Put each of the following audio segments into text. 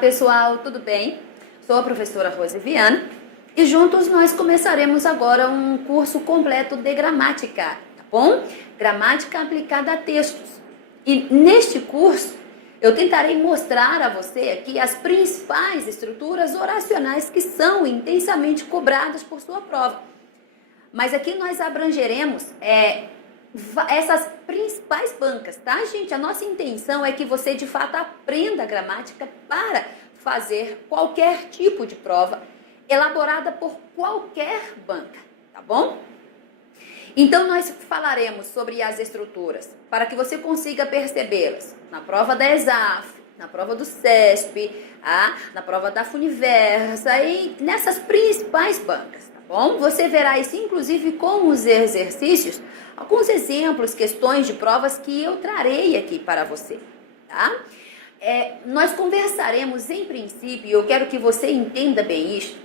pessoal, tudo bem? Sou a professora Rose Viana e juntos nós começaremos agora um curso completo de gramática, tá bom? Gramática aplicada a textos. E neste curso eu tentarei mostrar a você aqui as principais estruturas oracionais que são intensamente cobradas por sua prova. Mas aqui nós abrangeremos essas principais bancas, tá, gente? A nossa intenção é que você, de fato, aprenda a gramática para fazer qualquer tipo de prova elaborada por qualquer banca, tá bom? Então, nós falaremos sobre as estruturas para que você consiga percebê-las na prova da ESAF, na prova do CESP, na prova da Funiversa e nessas principais bancas. Bom, você verá isso inclusive com os exercícios, alguns exemplos, questões de provas que eu trarei aqui para você, tá? Nós conversaremos em princípio, e eu quero que você entenda bem isso,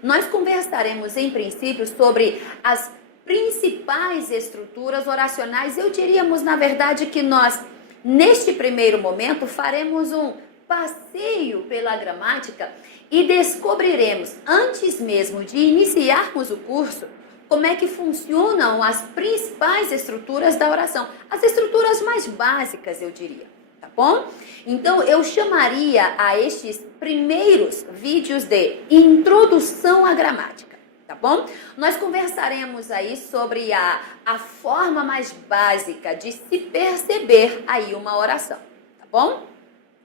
nós conversaremos em princípio sobre as principais estruturas oracionais. Eu diríamos, na verdade, que nós, neste primeiro momento, faremos um passeio pela gramática e descobriremos, antes mesmo de iniciarmos o curso, como é que funcionam as principais estruturas da oração. As estruturas mais básicas, eu diria, tá bom? Então, eu chamaria a estes primeiros vídeos de introdução à gramática, tá bom? Nós conversaremos aí sobre a forma mais básica de se perceber aí uma oração, tá bom?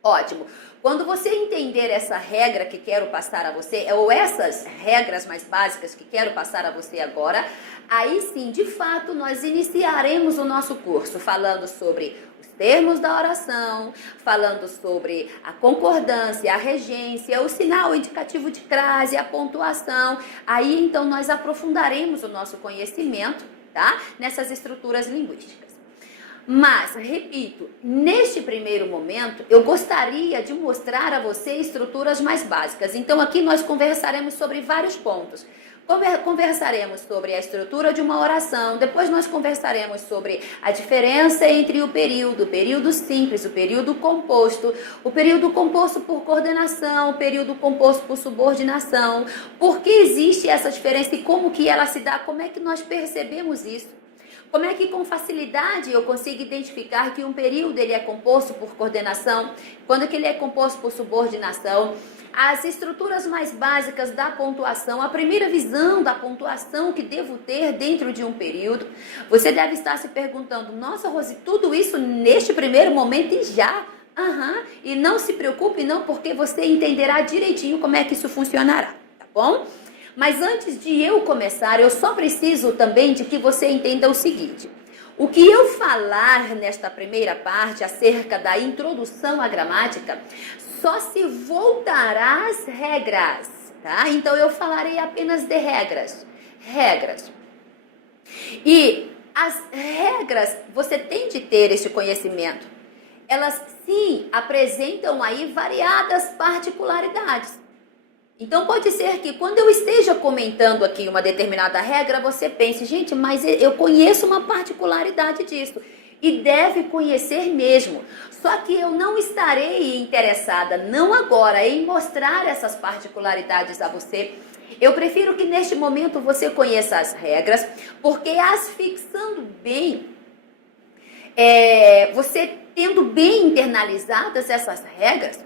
Ótimo. Quando você entender essa regra que quero passar a você, ou essas regras mais básicas que quero passar a você agora, aí sim, de fato, nós iniciaremos o nosso curso falando sobre os termos da oração, falando sobre a concordância, a regência, o sinal indicativo de crase, a pontuação. Aí, então, nós aprofundaremos o nosso conhecimento, tá? Nessas estruturas linguísticas. Mas, repito, neste primeiro momento, eu gostaria de mostrar a você estruturas mais básicas. Então, aqui nós conversaremos sobre vários pontos. Conversaremos sobre a estrutura de uma oração, depois nós conversaremos sobre a diferença entre o período simples, o período composto por coordenação, o período composto por subordinação, por que existe essa diferença e como que ela se dá, como é que nós percebemos isso. Como é que com facilidade eu consigo identificar que um período ele é composto por coordenação, quando que ele é composto por subordinação, as estruturas mais básicas da pontuação, a primeira visão da pontuação que devo ter dentro de um período. Você deve estar se perguntando, nossa, Rose, tudo isso neste primeiro momento e já? E não se preocupe não, porque você entenderá direitinho como é que isso funcionará, tá bom? Mas antes de eu começar, eu só preciso também de que você entenda o seguinte. O que eu falar nesta primeira parte acerca da introdução à gramática só se voltará às regras, tá? Então eu falarei apenas de regras. E as regras, você tem de ter este conhecimento. Elas sim apresentam aí variadas particularidades. Então, pode ser que quando eu esteja comentando aqui uma determinada regra, você pense, gente, mas eu conheço uma particularidade disso. E deve conhecer mesmo. Só que eu não estarei interessada, não agora, em mostrar essas particularidades a você. Eu prefiro que neste momento você conheça as regras, porque as fixando bem, você tendo bem internalizadas essas regras,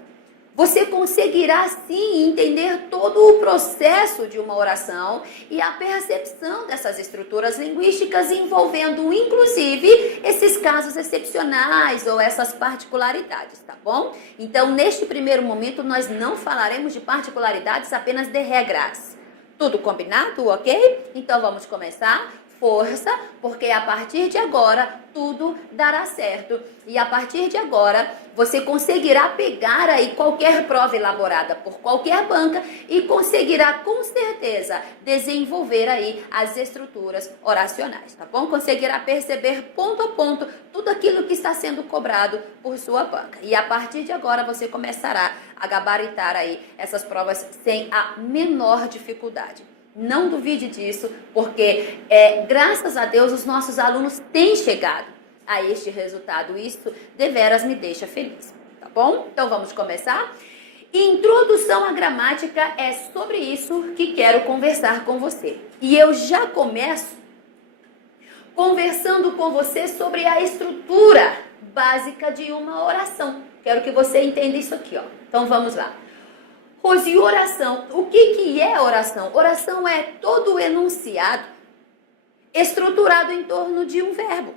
você conseguirá sim entender todo o processo de uma oração e a percepção dessas estruturas linguísticas envolvendo inclusive esses casos excepcionais ou essas particularidades, tá bom? Então, neste primeiro momento, nós não falaremos de particularidades, apenas de regras. Tudo combinado, ok? Então, vamos começar. Força, porque a partir de agora tudo dará certo. E a partir de agora você conseguirá pegar aí qualquer prova elaborada por qualquer banca e conseguirá com certeza desenvolver aí as estruturas oracionais, tá bom? Conseguirá perceber ponto a ponto tudo aquilo que está sendo cobrado por sua banca. E a partir de agora você começará a gabaritar aí essas provas sem a menor dificuldade. Não duvide disso, porque graças a Deus os nossos alunos têm chegado a este resultado. Isso deveras me deixa feliz, tá bom? Então vamos começar? Introdução à gramática é sobre isso que quero conversar com você. E eu já começo conversando com você sobre a estrutura básica de uma oração. Quero que você entenda isso aqui, ó. Então vamos lá. Rose, oração. O que é oração? Oração é todo o enunciado estruturado em torno de um verbo.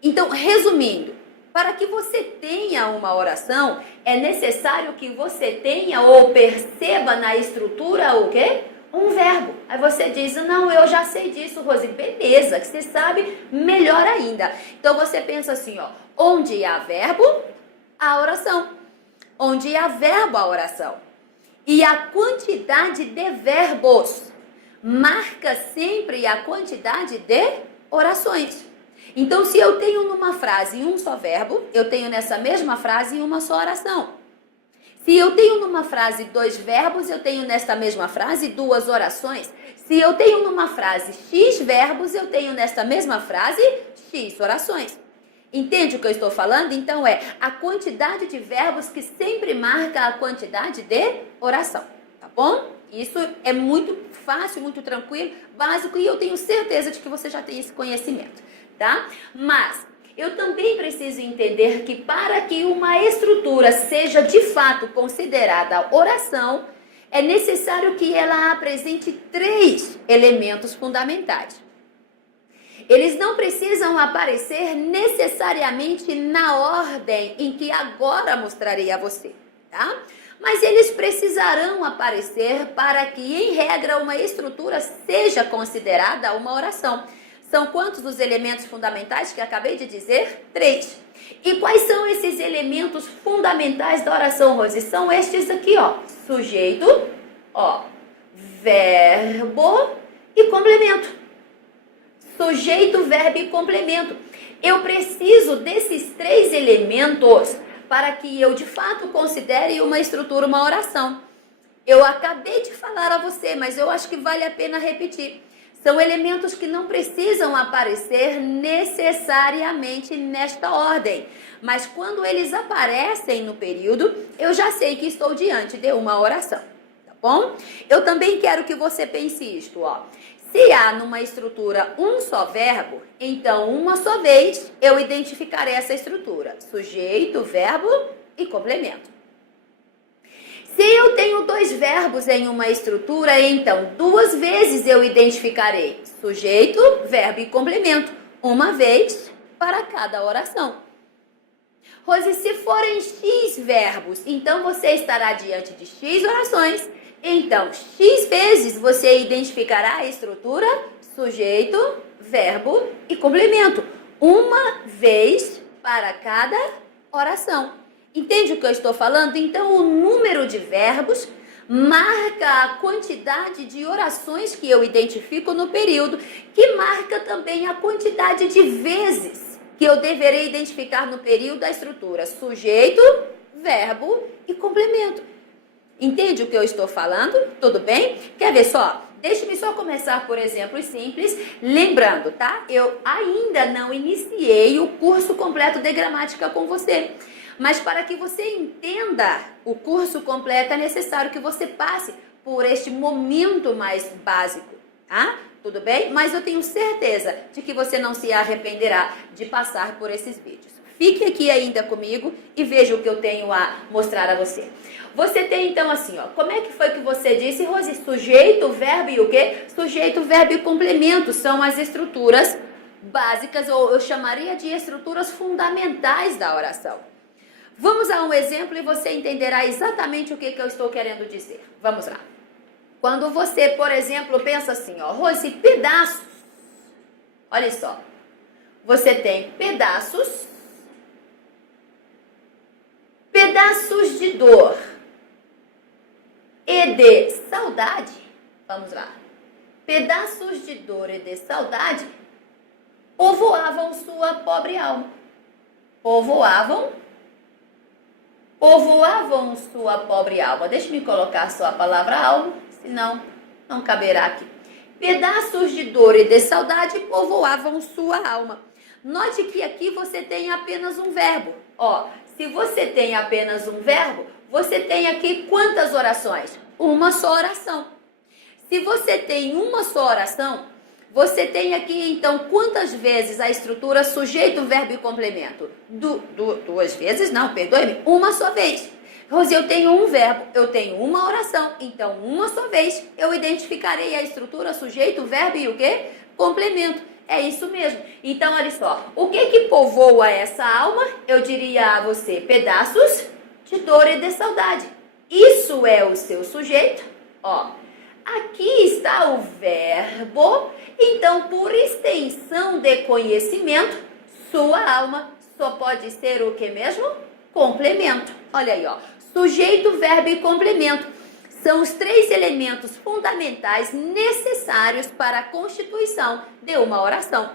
Então, resumindo, para que você tenha uma oração, é necessário que você tenha ou perceba na estrutura o quê? Um verbo. Aí você diz, não, eu já sei disso, Rose. Beleza, que você sabe, melhor ainda. Então você pensa assim, ó, onde há verbo, há oração. Onde há verbo, há oração. E a quantidade de verbos marca sempre a quantidade de orações. Então, se eu tenho numa frase um só verbo, eu tenho nessa mesma frase uma só oração. Se eu tenho numa frase 2 verbos, eu tenho nesta mesma frase 2 orações. Se eu tenho numa frase X verbos, eu tenho nesta mesma frase X orações. Entende o que eu estou falando? Então, é a quantidade de verbos que sempre marca a quantidade de oração. Tá bom? Isso é muito fácil, muito tranquilo, básico, e eu tenho certeza de que você já tem esse conhecimento, tá? Mas eu também preciso entender que para que uma estrutura seja de fato considerada oração, é necessário que ela apresente 3 elementos fundamentais. Eles não precisam aparecer necessariamente na ordem em que agora mostrarei a você, tá? Mas eles precisarão aparecer para que, em regra, uma estrutura seja considerada uma oração. São quantos os elementos fundamentais que acabei de dizer? 3. E quais são esses elementos fundamentais da oração, Rose? São estes aqui, ó. Sujeito, ó, verbo e complemento. Sujeito, verbo e complemento. Eu preciso desses 3 elementos para que eu, de fato, considere uma estrutura, uma oração. Eu acabei de falar a você, mas eu acho que vale a pena repetir. São elementos que não precisam aparecer necessariamente nesta ordem. Mas quando eles aparecem no período, eu já sei que estou diante de uma oração. Tá bom? Eu também quero que você pense isto, ó. Se há numa estrutura um só verbo, então uma só vez eu identificarei essa estrutura. Sujeito, verbo e complemento. Se eu tenho 2 verbos em uma estrutura, então 2 vezes eu identificarei sujeito, verbo e complemento. Uma vez para cada oração. Rose, se forem X verbos, então você estará diante de X orações. Então, X vezes você identificará a estrutura sujeito, verbo e complemento. Uma vez para cada oração. Entende o que eu estou falando? Então, o número de verbos marca a quantidade de orações que eu identifico no período, que marca também a quantidade de vezes que eu deverei identificar no período a estrutura sujeito, verbo e complemento. Entende o que eu estou falando? Tudo bem? Quer ver só? Deixe-me só começar por exemplos simples, lembrando, tá? Eu ainda não iniciei o curso completo de gramática com você. Mas para que você entenda o curso completo, é necessário que você passe por este momento mais básico, tá? Tudo bem? Mas eu tenho certeza de que você não se arrependerá de passar por esses vídeos. Fique aqui ainda comigo e veja o que eu tenho a mostrar a você. Você tem então assim, ó, como é que foi que você disse, Rose? Sujeito, verbo e o quê? Sujeito, verbo e complemento são as estruturas básicas, ou eu chamaria de estruturas fundamentais da oração. Vamos a um exemplo e você entenderá exatamente o que eu estou querendo dizer. Vamos lá. Quando você, por exemplo, pensa assim, ó, Rose, pedaços. Olha só. Você tem pedaços, pedaços de dor e de saudade. Vamos lá. Pedaços de dor e de saudade povoavam sua pobre alma. Povoavam sua pobre alma. Deixa-me colocar só a palavra alma, senão não caberá aqui. Pedaços de dor e de saudade povoavam sua alma. Note que aqui você tem apenas um verbo. Ó, se você tem apenas um verbo, você tem aqui quantas orações? Uma só oração. Se você tem uma só oração, você tem aqui, então, quantas vezes a estrutura sujeito, verbo e complemento? Duas vezes? Não, perdoe-me. Uma só vez. Rose, eu tenho um verbo, eu tenho uma oração. Então, uma só vez, eu identificarei a estrutura sujeito, verbo e o quê? Complemento. É isso mesmo. Então, olha só. O que povoa essa alma? Eu diria a você, pedaços de dor e de saudade. Isso é o seu sujeito. Ó, aqui está o verbo. Então, por extensão de conhecimento, sua alma só pode ser o que mesmo? Complemento. Olha aí, ó. Sujeito, verbo e complemento são os três elementos fundamentais necessários para a constituição de uma oração.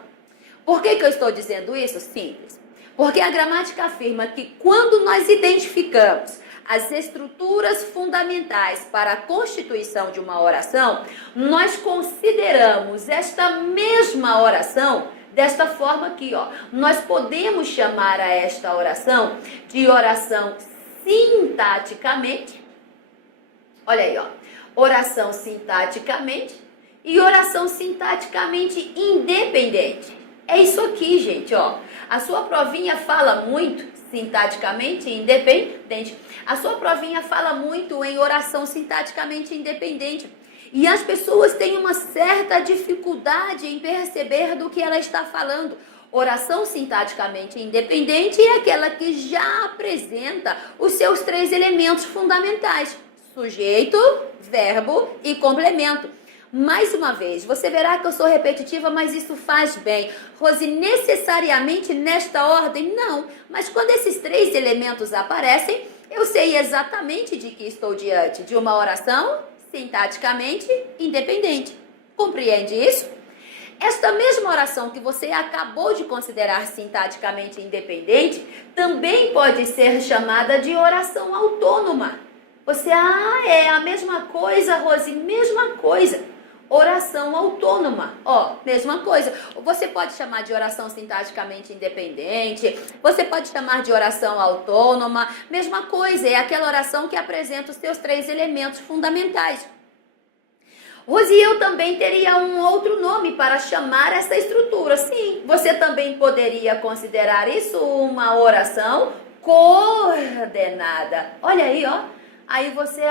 Por que eu estou dizendo isso? Simples. Porque a gramática afirma que quando nós identificamos as estruturas fundamentais para a constituição de uma oração, nós consideramos esta mesma oração desta forma aqui, ó. Nós podemos chamar a esta oração de oração sintaticamente. Olha aí, ó. Oração sintaticamente e oração sintaticamente independente. É isso aqui, gente, ó. A sua provinha fala muito sintaticamente independente. A sua provinha fala muito em oração sintaticamente independente. E as pessoas têm uma certa dificuldade em perceber do que ela está falando. Oração sintaticamente independente é aquela que já apresenta os seus três elementos fundamentais: sujeito, verbo e complemento. Mais uma vez, você verá que eu sou repetitiva, mas isso faz bem. Rose, necessariamente nesta ordem? Não. Mas quando esses três elementos aparecem, eu sei exatamente de que estou diante de uma oração sintaticamente independente. Compreende isso? Esta mesma oração que você acabou de considerar sintaticamente independente também pode ser chamada de oração autônoma. Você, é a mesma coisa, Rose, mesma coisa. Oração autônoma, ó, mesma coisa. Você pode chamar de oração sintaticamente independente, você pode chamar de oração autônoma, mesma coisa, é aquela oração que apresenta os seus três elementos fundamentais. Rose, eu também teria um outro nome para chamar essa estrutura. Sim, você também poderia considerar isso uma oração coordenada. Olha aí, ó. Aí você,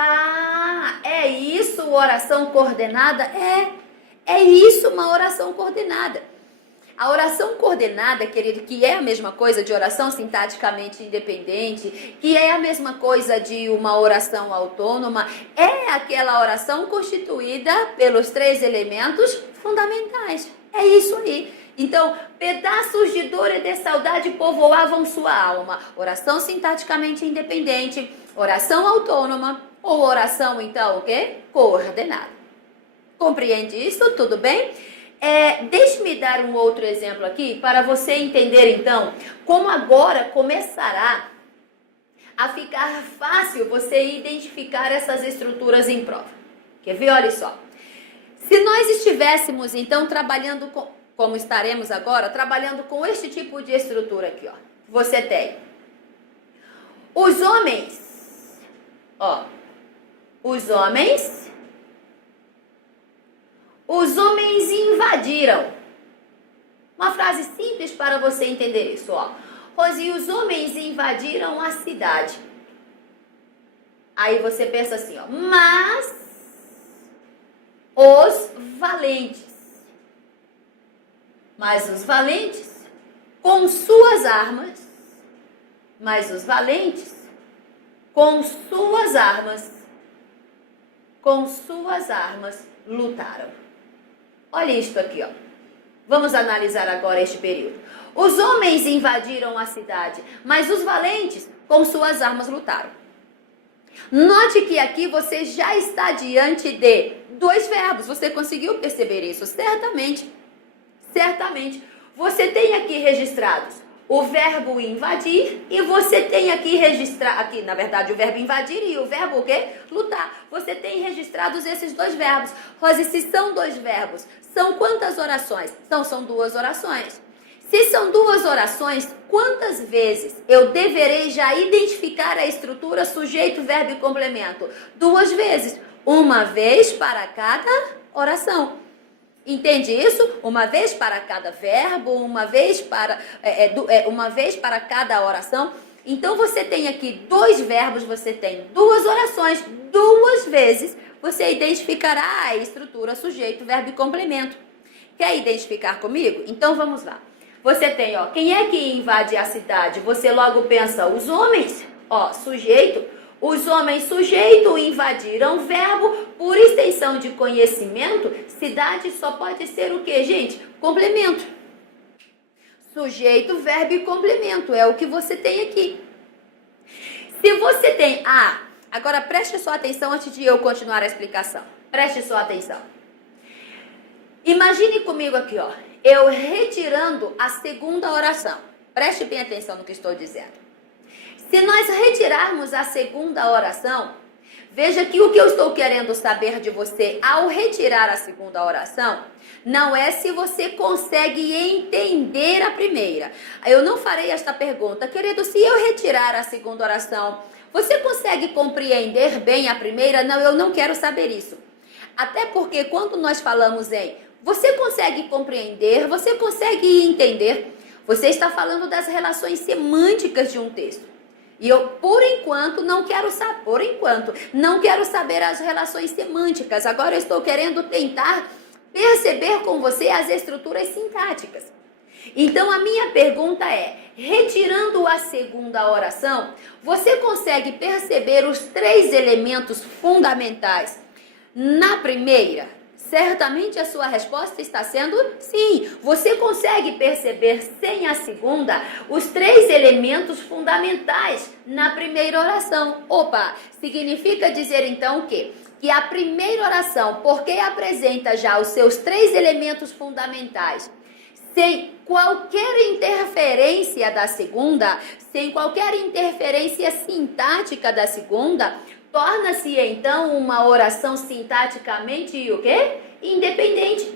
é isso oração coordenada? É isso uma oração coordenada. A oração coordenada, querido, que é a mesma coisa de oração sintaticamente independente, que é a mesma coisa de uma oração autônoma, é aquela oração constituída pelos três elementos fundamentais. É isso aí. Então, pedaços de dor e de saudade povoavam sua alma. Oração sintaticamente independente, oração autônoma ou oração, então, o quê? Coordenada. Compreende isso? Tudo bem? Deixe-me dar um outro exemplo aqui para você entender, então, como agora começará a ficar fácil você identificar essas estruturas em prova. Quer ver? Olha só. Se nós estivéssemos, então, trabalhando com, como estaremos agora, trabalhando com este tipo de estrutura aqui, ó. Você tem os homens, ó, os homens invadiram. Uma frase simples para você entender isso, ó. Rose, os homens invadiram a cidade. Aí você pensa assim, ó, mas os valentes. Mas os valentes com suas armas, mas os valentes com suas armas lutaram. Olha isto aqui, ó. Vamos analisar agora este período. Os homens invadiram a cidade, mas os valentes com suas armas lutaram. Note que aqui você já está diante de dois verbos. Você conseguiu perceber isso? Certamente. Você tem aqui registrados o verbo invadir e você tem aqui aqui, na verdade, o verbo invadir e o verbo o quê? Lutar. Você tem registrados esses dois verbos. Rose, se são dois verbos, são quantas orações? São duas orações. Se são duas orações, quantas vezes eu deverei já identificar a estrutura sujeito, verbo e complemento? 2 vezes. Uma vez para cada oração. Entende isso? Uma vez para cada verbo, uma vez para cada oração. Então, você tem aqui 2 verbos, você tem 2 orações, 2 vezes você identificará a estrutura sujeito, verbo e complemento. Quer identificar comigo? Então, vamos lá. Você tem, quem é que invade a cidade? Você logo pensa, os homens, sujeito. Os homens, sujeito, invadiram, verbo, por extensão de conhecimento, cidade só pode ser o quê, gente? Complemento. Sujeito, verbo e complemento, é o que você tem aqui. Se você tem, agora preste sua atenção antes de eu continuar a explicação. Preste sua atenção. Imagine comigo aqui, eu retirando a segunda oração. Preste bem atenção no que estou dizendo. Se nós retirarmos a segunda oração, veja que o que eu estou querendo saber de você ao retirar a segunda oração, não é se você consegue entender a primeira. Eu não farei esta pergunta, querido, se eu retirar a segunda oração, você consegue compreender bem a primeira? Não, eu não quero saber isso. Até porque quando nós falamos em você consegue compreender, você consegue entender, você está falando das relações semânticas de um texto. E eu, por enquanto, não quero saber as relações semânticas. Agora eu estou querendo tentar perceber com você as estruturas sintáticas. Então, a minha pergunta é, retirando a segunda oração, você consegue perceber os 3 elementos fundamentais na primeira? Certamente a sua resposta está sendo sim. Você consegue perceber sem a segunda os 3 elementos fundamentais na primeira oração. Significa dizer então o quê? Que a primeira oração, porque apresenta já os seus 3 elementos fundamentais, sem qualquer interferência da segunda, sem qualquer interferência sintática da segunda, torna-se então uma oração sintaticamente o quê? Independente.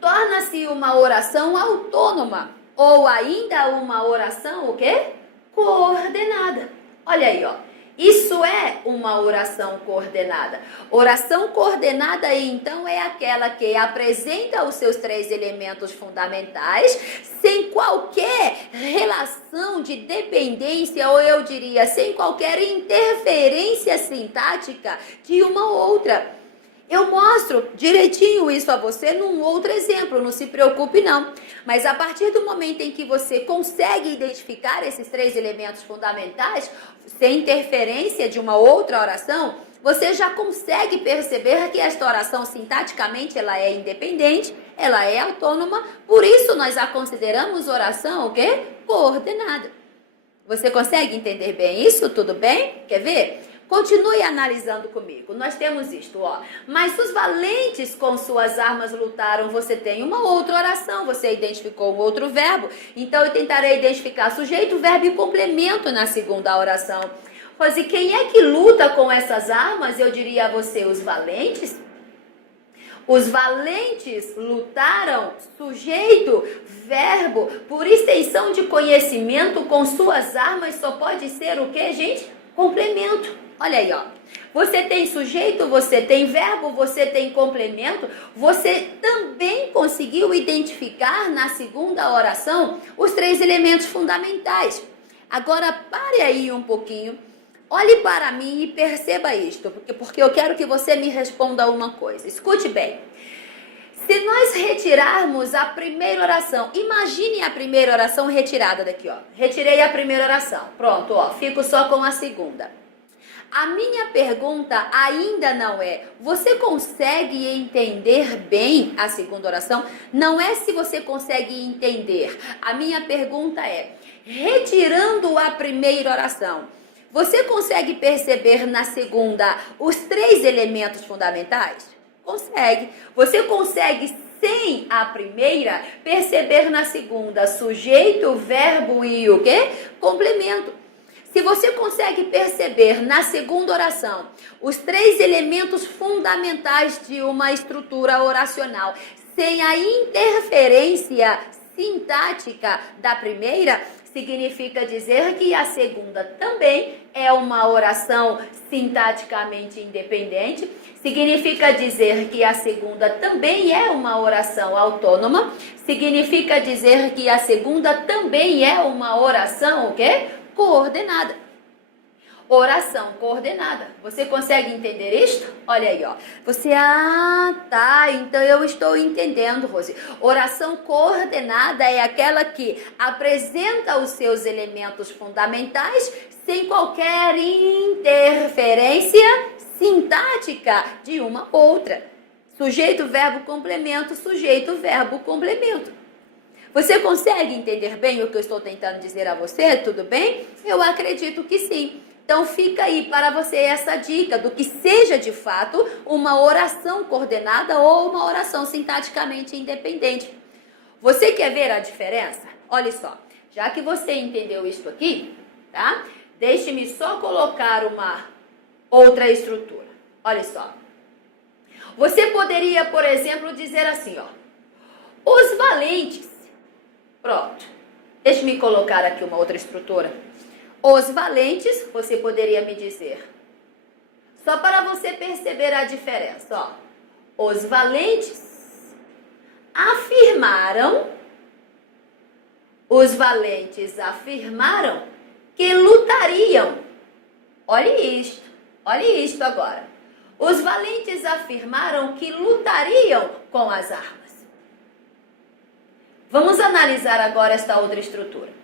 Torna-se uma oração autônoma ou ainda uma oração o quê? Coordenada. Olha aí, Isso é uma oração coordenada. Oração coordenada, então, é aquela que apresenta os seus 3 elementos fundamentais sem qualquer relação de dependência, ou eu diria, sem qualquer interferência sintática de uma ou outra. Eu mostro direitinho isso a você num outro exemplo, não se preocupe não. Mas a partir do momento em que você consegue identificar esses 3 elementos fundamentais, sem interferência de uma outra oração, você já consegue perceber que esta oração sintaticamente ela é independente, ela é autônoma, por isso nós a consideramos oração o quê? Coordenada. Você consegue entender bem isso? Tudo bem? Quer ver? Continue analisando comigo. Nós temos isto, Mas os valentes com suas armas lutaram. Você tem uma outra oração, você identificou um outro verbo. Então, eu tentarei identificar sujeito, verbo e complemento na segunda oração. Rose, quem é que luta com essas armas? Eu diria a você, os valentes. Os valentes lutaram, sujeito, verbo, por extensão de conhecimento com suas armas só pode ser o quê, gente? Complemento. Olha aí, Você tem sujeito, você tem verbo, você tem complemento. Você também conseguiu identificar na segunda oração os 3 elementos fundamentais. Agora, pare aí um pouquinho. Olhe para mim e perceba isto, porque eu quero que você me responda uma coisa. Escute bem. Se nós retirarmos a primeira oração, imagine a primeira oração retirada daqui, Retirei a primeira oração. Pronto, fico só com a segunda. A minha pergunta ainda não é, você consegue entender bem a segunda oração? Não é se você consegue entender. A minha pergunta é, retirando a primeira oração, você consegue perceber na segunda os 3 elementos fundamentais? Consegue. Você consegue, sem a primeira, perceber na segunda sujeito, verbo e o quê? Complemento. Se você consegue perceber na segunda oração os 3 elementos fundamentais de uma estrutura oracional, sem a interferência sintática da primeira, significa dizer que a segunda também é uma oração sintaticamente independente. Significa dizer que a segunda também é uma oração autônoma. Significa dizer que a segunda também é uma oração, o quê? Coordenada. Oração coordenada. Você consegue entender isto? Olha aí, ó. Você, tá, então eu estou entendendo, Rose. Oração coordenada é aquela que apresenta os seus elementos fundamentais sem qualquer interferência sintática de uma outra. Sujeito, verbo, complemento, sujeito, verbo, complemento. Você consegue entender bem o que eu estou tentando dizer a você? Tudo bem? Eu acredito que sim. Então fica aí para você essa dica do que seja de fato uma oração coordenada ou uma oração sintaticamente independente. Você quer ver a diferença? Olha só, já que você entendeu isso aqui, tá? Deixe-me só colocar uma outra estrutura. Olha só. Você poderia, por exemplo, dizer assim, ó. Os valentes. Pronto. Deixe-me colocar aqui uma outra estrutura. Os valentes, você poderia me dizer. Só para você perceber a diferença, ó. Os valentes afirmaram que lutariam. Olhe isto agora. Os valentes afirmaram que lutariam com as armas. Vamos analisar agora esta outra estrutura.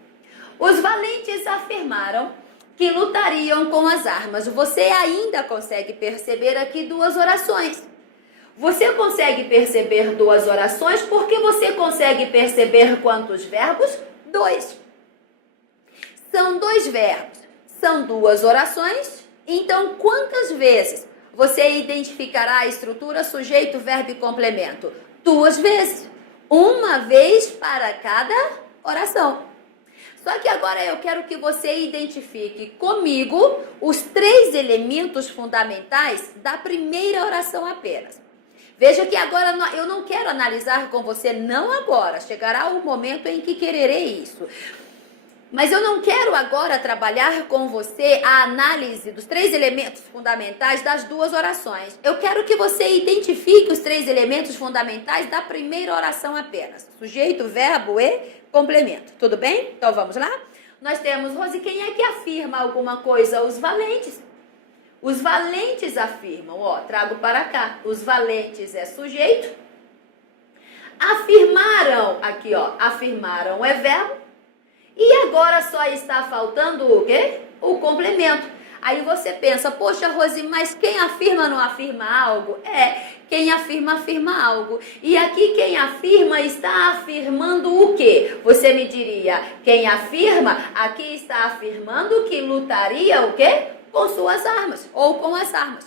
Os valentes afirmaram que lutariam com as armas. Você ainda consegue perceber aqui duas orações. Você consegue perceber duas orações porque você consegue perceber quantos verbos? 2. São 2 verbos. São 2 orações. Então, quantas vezes você identificará a estrutura sujeito, verbo e complemento? 2 vezes. 1 vez para cada oração. Só que agora eu quero que você identifique comigo os 3 elementos fundamentais da primeira oração apenas. Veja que agora eu não quero analisar com você, não agora. Chegará o momento em que quererei isso. Mas eu não quero agora trabalhar com você a análise dos 3 elementos fundamentais das 2 orações. Eu quero que você identifique os 3 elementos fundamentais da primeira oração apenas. Sujeito, verbo e complemento. Tudo bem? Então vamos lá? Nós temos, Rose, quem é que afirma alguma coisa? Os valentes. Os valentes afirmam, ó, trago para cá. Os valentes é sujeito. Afirmaram, aqui ó, afirmaram é verbo. E agora só está faltando o quê? O complemento. Aí você pensa, poxa, Rose, mas quem afirma não afirma algo? Quem afirma, afirma algo. E aqui quem afirma está afirmando o quê? Você me diria, quem afirma, aqui está afirmando que lutaria o quê? Com suas armas, ou com as armas.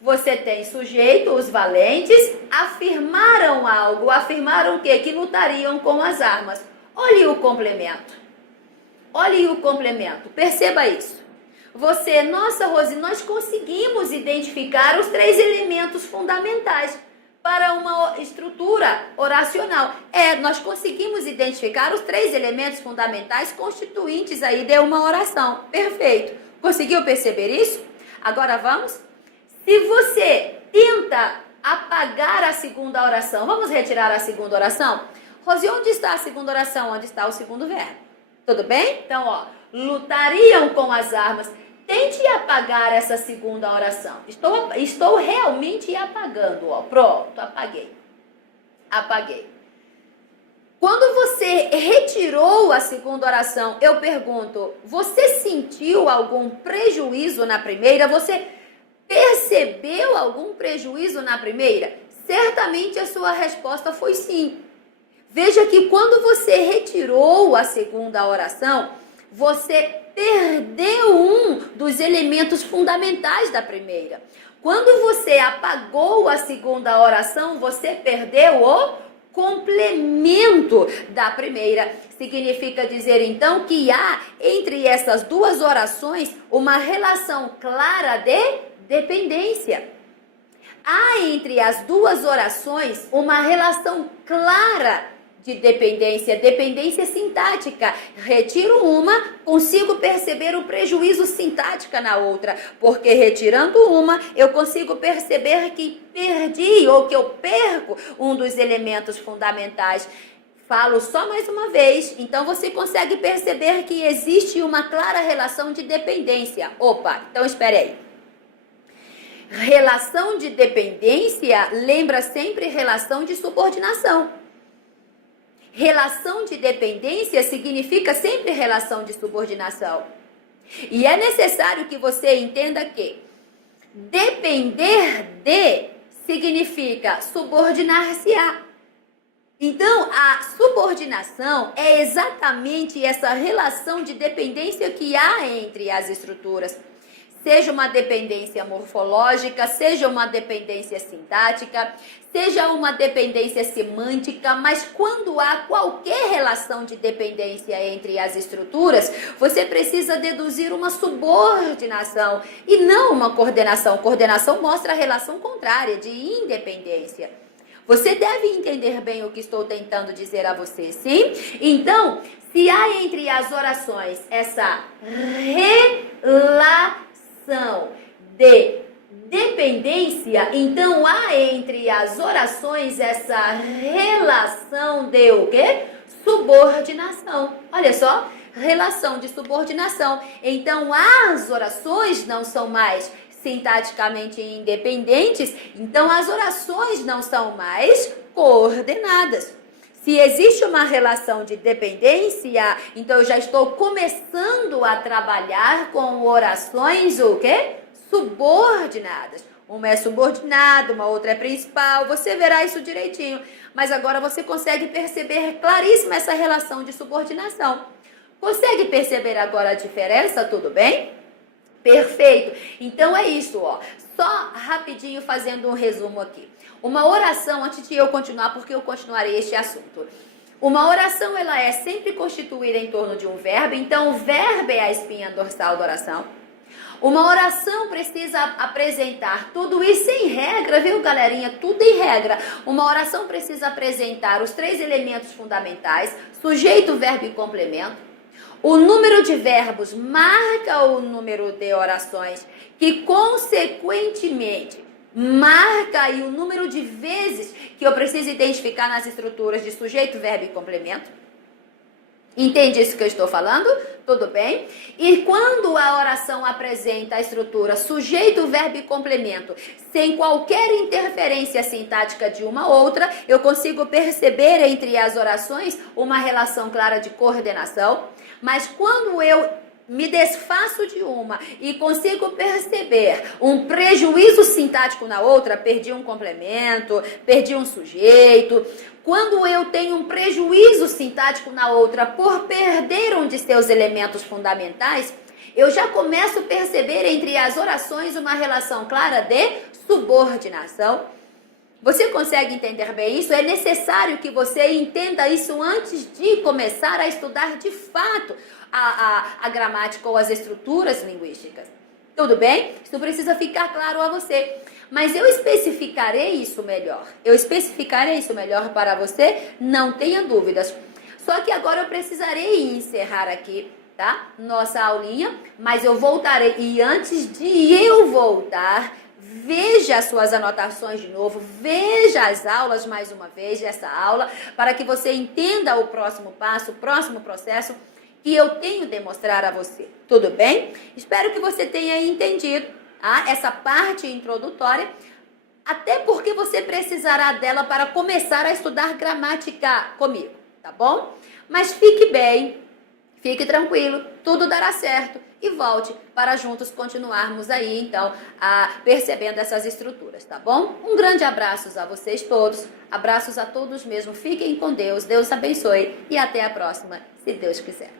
Você tem sujeito, os valentes, afirmaram algo. Afirmaram o quê? Que lutariam com as armas. Olhe o complemento. Olhe o complemento. Perceba isso. Você, nossa, Rose, nós conseguimos identificar os 3 elementos fundamentais para uma estrutura oracional. Nós conseguimos identificar os 3 elementos fundamentais constituintes aí de uma oração. Perfeito. Conseguiu perceber isso? Agora vamos? Se você tenta apagar a segunda oração, vamos retirar a segunda oração? Rose, onde está a segunda oração? Onde está o segundo verbo? Tudo bem? Então, ó, lutariam com as armas. Tente apagar essa segunda oração. Estou realmente apagando, ó. Pronto, apaguei. Apaguei. Quando você retirou a segunda oração, eu pergunto, você sentiu algum prejuízo na primeira? Você percebeu algum prejuízo na primeira? Certamente a sua resposta foi sim. Veja que quando você retirou a segunda oração, você perdeu um dos elementos fundamentais da primeira. Quando você apagou a segunda oração, você perdeu o complemento da primeira. Significa dizer então que há entre essas 2 orações uma relação clara de dependência. Há entre as 2 orações uma relação clara de dependência, dependência sintática. Retiro uma, consigo perceber o prejuízo sintático na outra, porque retirando uma, eu consigo perceber que perdi ou que eu perco um dos elementos fundamentais. Falo só mais uma vez, então você consegue perceber que existe uma clara relação de dependência. Opa, então espere aí. Relação de dependência lembra sempre relação de subordinação. Relação de dependência significa sempre relação de subordinação. E é necessário que você entenda que depender de significa subordinar-se-á. Então, a subordinação é exatamente essa relação de dependência que há entre as estruturas. Seja uma dependência morfológica, seja uma dependência sintática, seja uma dependência semântica, mas quando há qualquer relação de dependência entre as estruturas, você precisa deduzir uma subordinação e não uma coordenação. Coordenação mostra a relação contrária, de independência. Você deve entender bem o que estou tentando dizer a você, sim? Então, se há entre as orações essa relação de dependência, então há entre as orações essa relação de o quê? Subordinação. Olha só, relação de subordinação. Então, as orações não são mais sintaticamente independentes, então as orações não são mais coordenadas. Se existe uma relação de dependência, então eu já estou começando a trabalhar com orações o quê? Subordinadas. Uma é subordinada, uma outra é principal, você verá isso direitinho. Mas agora você consegue perceber claríssima essa relação de subordinação. Consegue perceber agora a diferença, tudo bem? Perfeito. Então é isso, ó. Só rapidinho fazendo um resumo aqui. Uma oração, antes de eu continuar, porque eu continuarei este assunto. Uma oração, ela é sempre constituída em torno de um verbo, então o verbo é a espinha dorsal da oração. Uma oração precisa apresentar tudo isso em regra, viu, galerinha? Tudo em regra. Uma oração precisa apresentar os 3 elementos fundamentais: sujeito, verbo e complemento. O número de verbos marca o número de orações, que consequentemente marca aí o número de vezes que eu preciso identificar nas estruturas de sujeito, verbo e complemento. Entende isso que eu estou falando? Tudo bem? E quando a oração apresenta a estrutura sujeito, verbo e complemento, sem qualquer interferência sintática de uma outra, eu consigo perceber entre as orações uma relação clara de coordenação. Mas quando eu me desfaço de uma e consigo perceber um prejuízo sintático na outra, perdi um complemento, perdi um sujeito. Quando eu tenho um prejuízo sintático na outra por perder um de seus elementos fundamentais, eu já começo a perceber entre as orações uma relação clara de subordinação. Você consegue entender bem isso? É necessário que você entenda isso antes de começar a estudar de fato a gramática ou as estruturas linguísticas. Tudo bem? Isso precisa ficar claro a você. Mas eu especificarei isso melhor. Eu especificarei isso melhor para você, não tenha dúvidas. Só que agora eu precisarei encerrar aqui, tá? Nossa aulinha, mas eu voltarei. E antes de eu voltar, veja as suas anotações de novo, veja as aulas mais uma vez, essa aula, para que você entenda o próximo passo, o próximo processo que eu tenho de mostrar a você. Tudo bem? Espero que você tenha entendido essa parte introdutória, até porque você precisará dela para começar a estudar gramática comigo, tá bom? Mas fique bem, fique tranquilo, tudo dará certo e volte para juntos continuarmos aí, então, percebendo essas estruturas, tá bom? Um grande abraço a vocês todos, abraços a todos mesmo, fiquem com Deus, Deus abençoe e até a próxima, se Deus quiser.